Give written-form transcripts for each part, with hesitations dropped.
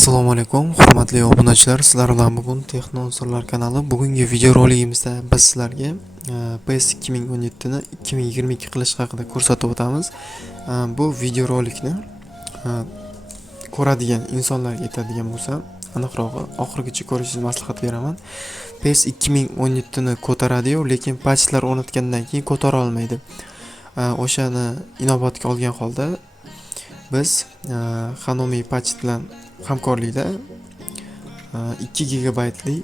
Assalomu alaykum, hurmatli obunachilar. Sizlar bilan bugun Texno SIRLAR kanali. Bugungi video roligimizda biz sizlarga PS 2017 ni 2022 qilish haqida ko'rsatib o'tamiz. Bu video rolikni ko'radigan insonlarga aytadigan bo'lsam, aniqrog'i oxirigacha ko'rishingizni maslahat beraman. PS 2017 ni ko'taradi-yu, lekin patchlar o'rnatgandan keyin ko'tara olmaydi. O'shani inobatga olgan holda biz Hano patch bilan hamkorlikda 2 gigabaytli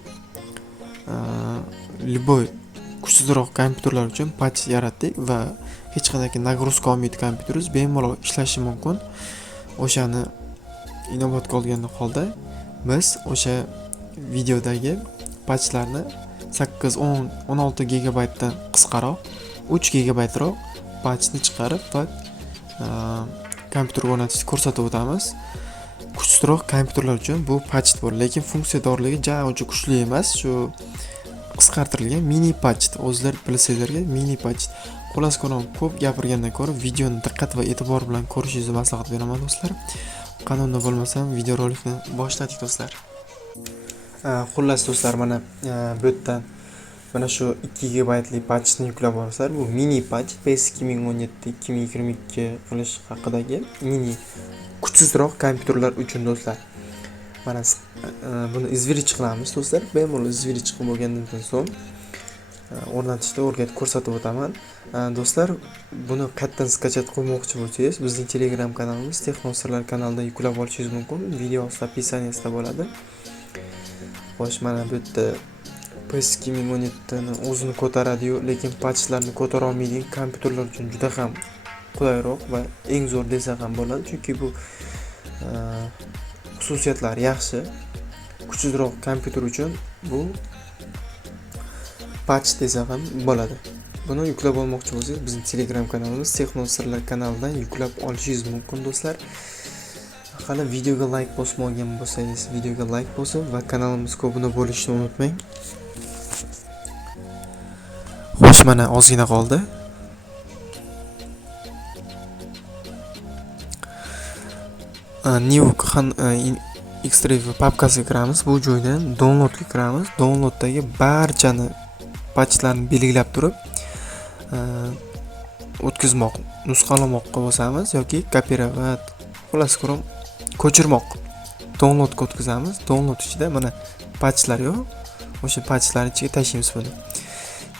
любой kuchsizroq kompyuterlar uchun patch yaratdik va hech qanday nagruzka olmaydi kompyuteringiz bemalol ishlashi mumkin. O'shani inobatga olgan holda biz o'sha videodagi patchlarni 8, 10, 16 gigabaytdan qisqaroq 3 gigabaytroq patchni chiqarib va kompyuterga o'rnatishni ko'rsatib o'tamiz. Kuchsizroq kompyuterlar uchun bu patch bor, lekin funksiyadorligi uncha kuchli emas. Shu qisqartirilgan mini patch. O'zlar bilsanglarga mini patch. Xullas ko'p gapirgandan ko'ra videoni diqqat va e'tibor bilan ko'rishingizni maslahat beraman do'stlar. Qanunda bo'lmasam video rolikni boshladik do'stlar. Xullas do'stlar, mana bu yerdan mana shu 2 gigabaytli patchni yuklab olsanglar, bu mini patch PS 2017-2022 qilish haqidagi mini kuchsizroq kompyuterlar uchun do'stlar. Mana buni izvirich qilamiz do'stlar. Bemalol izvirich qilib bo'lgandan so'ng o'rnatishni o'rgatib ko'rsatib o'taman. Do'stlar, buni qayerdan skachat qilmoqchi bo'lsangiz, bizning Telegram kanalimiz Texno SIRLAR kanalida yuklab olishingiz mumkin. Video ostida описаниесida bo'ladi. Xo'sh, mana bu yerda PS 2017 ni o'zini ko'taradi-yu, lekin patchlarni ko'tara olmaydigan kompyuterlar uchun juda ham qulayroq va eng zo'r desa ham bo'ladi, chunki bu xususiyatlari yaxshi. Kuchsizroq kompyuter uchun bu patch desa ham bo'ladi. Buni yuklab olmoqchi bo'lsangiz, bizning Telegram kanalimiz Texno SIRLAR kanalidan yuklab olishingiz mumkin do'stlar. Hali videoga like bosmagan bo'lsangiz, videoga like bosib va kanalimizga obuna bo'lishni unutmang. Xo'sh, mana ozgina qoldi. New Xtrave papkasiga kiramiz. Bu joydan downloadga kiramiz. Downloaddagi barchani patchlarni belgilab turib o'tkazmoq, nusxalamoqqa bosamiz yoki kopirovat, xullas ko'chirmoq. Downloadga o'tkazamiz. Download ichida mana patchlar yo'q. O'sha patchlarni ichiga tashlaymiz buni.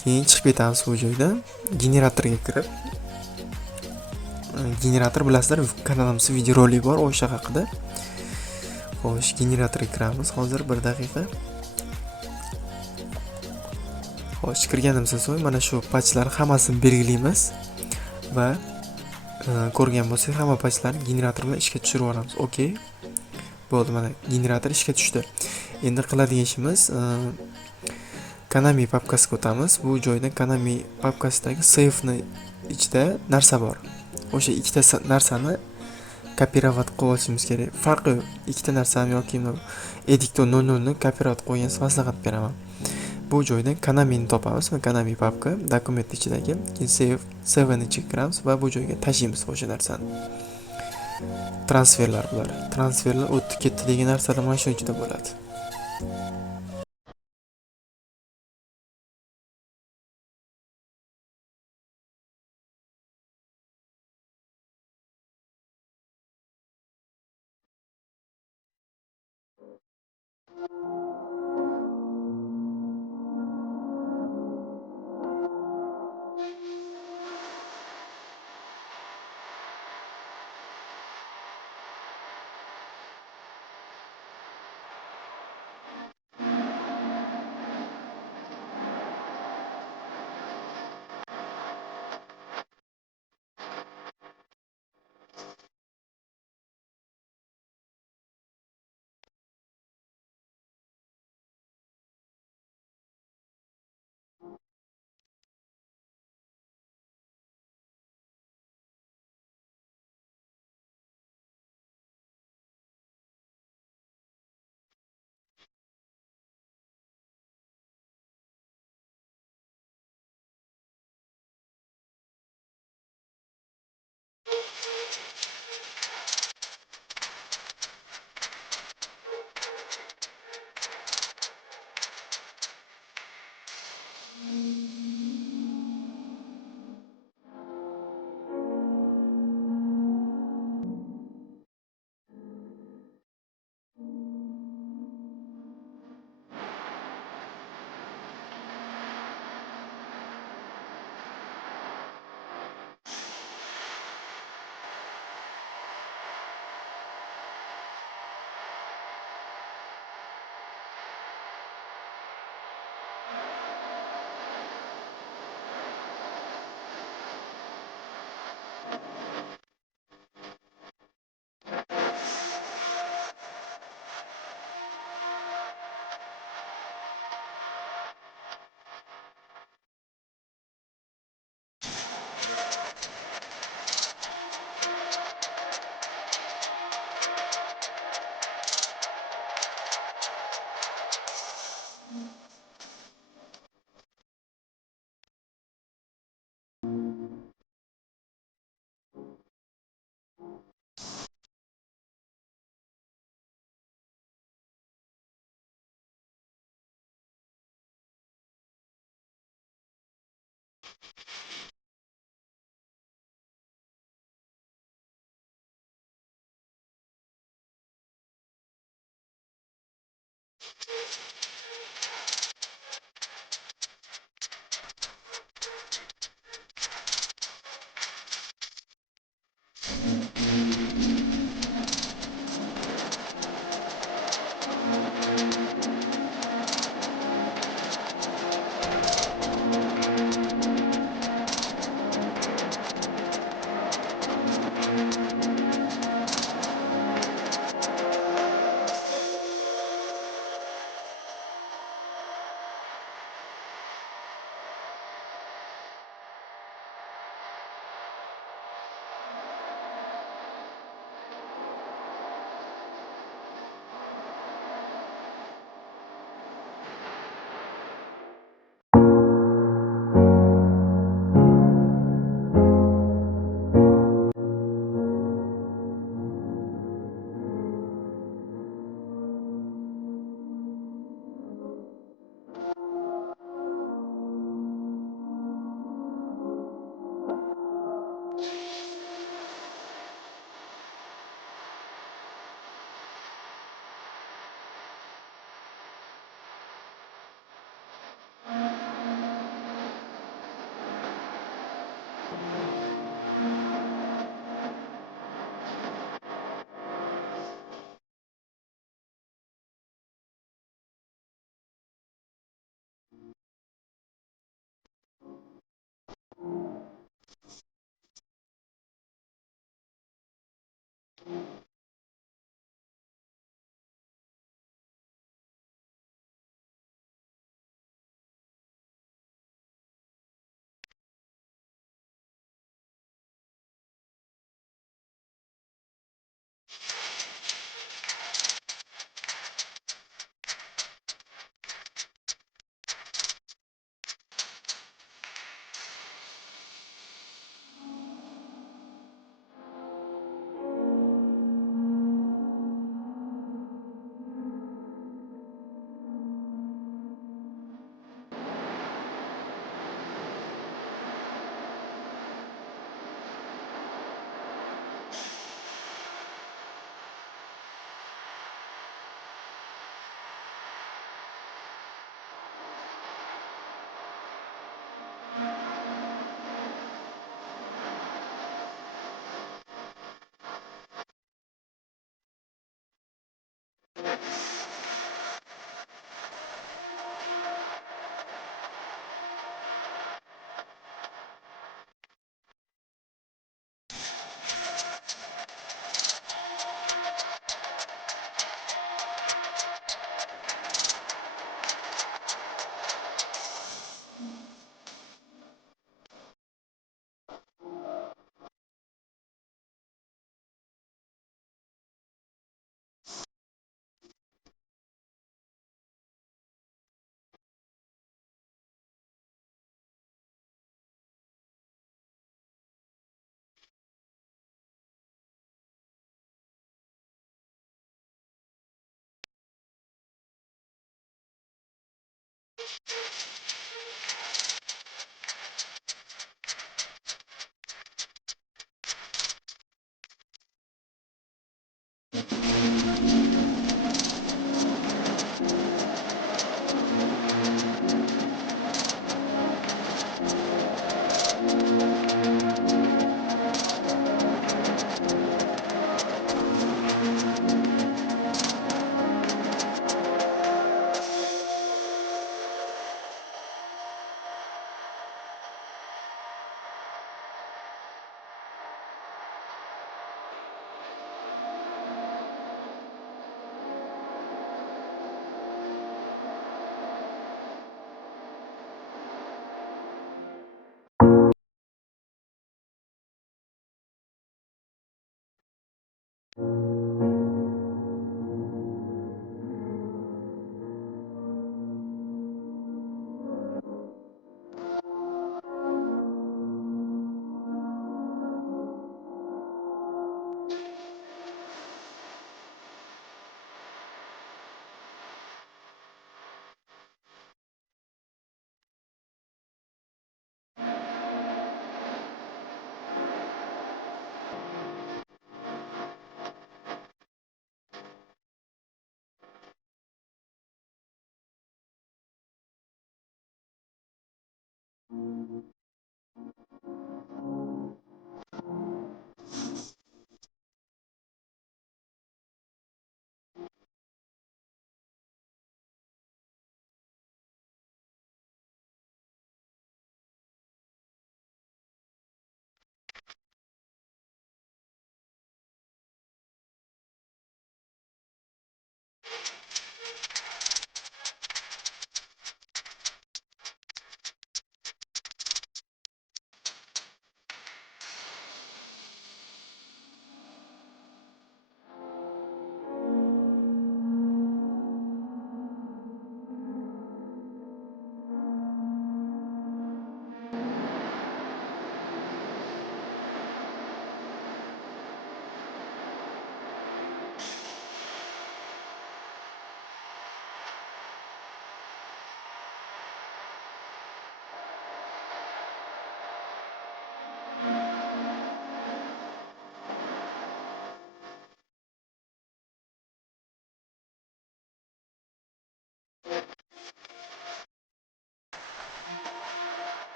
Keyin chiqib ketamiz bu joydan. Generatorga kirib, generator bilasizlar, kanalimizda video rolik bor o'sha haqida. Xo'sh, generatorga kiramiz. Hozir 1 daqiqa. Xo'sh, kirganimizdan so'ng mana shu patchlar hammasini belgilaymiz va ko'rgan bo'lsangiz, hamma patchlarni generator bilan ishga tushirib olamiz. Okey. Bo'ldi, mana generator ishga tushdi. Endi qiladigan ishimiz Konami papkasiga o'tamiz. Bu joyda Konami papkasidagi save ichida narsa bor. O'sha ikkita narsani kopirovat qilib olishimiz kerak. Farqi yo'q. Ikkita narsani yoki editor 00 ni kopirovat qo'ygansiz maslahat beraman. Bu joydan Konamini topamiz va Konami papka dokument ichidagi save ni ichiga kiramiz va bu joyga tashlaymiz o'sha narsani. Transferlar bular. Transferlar o'tib ketdi degan narsalar mana shu ichida bo'ladi.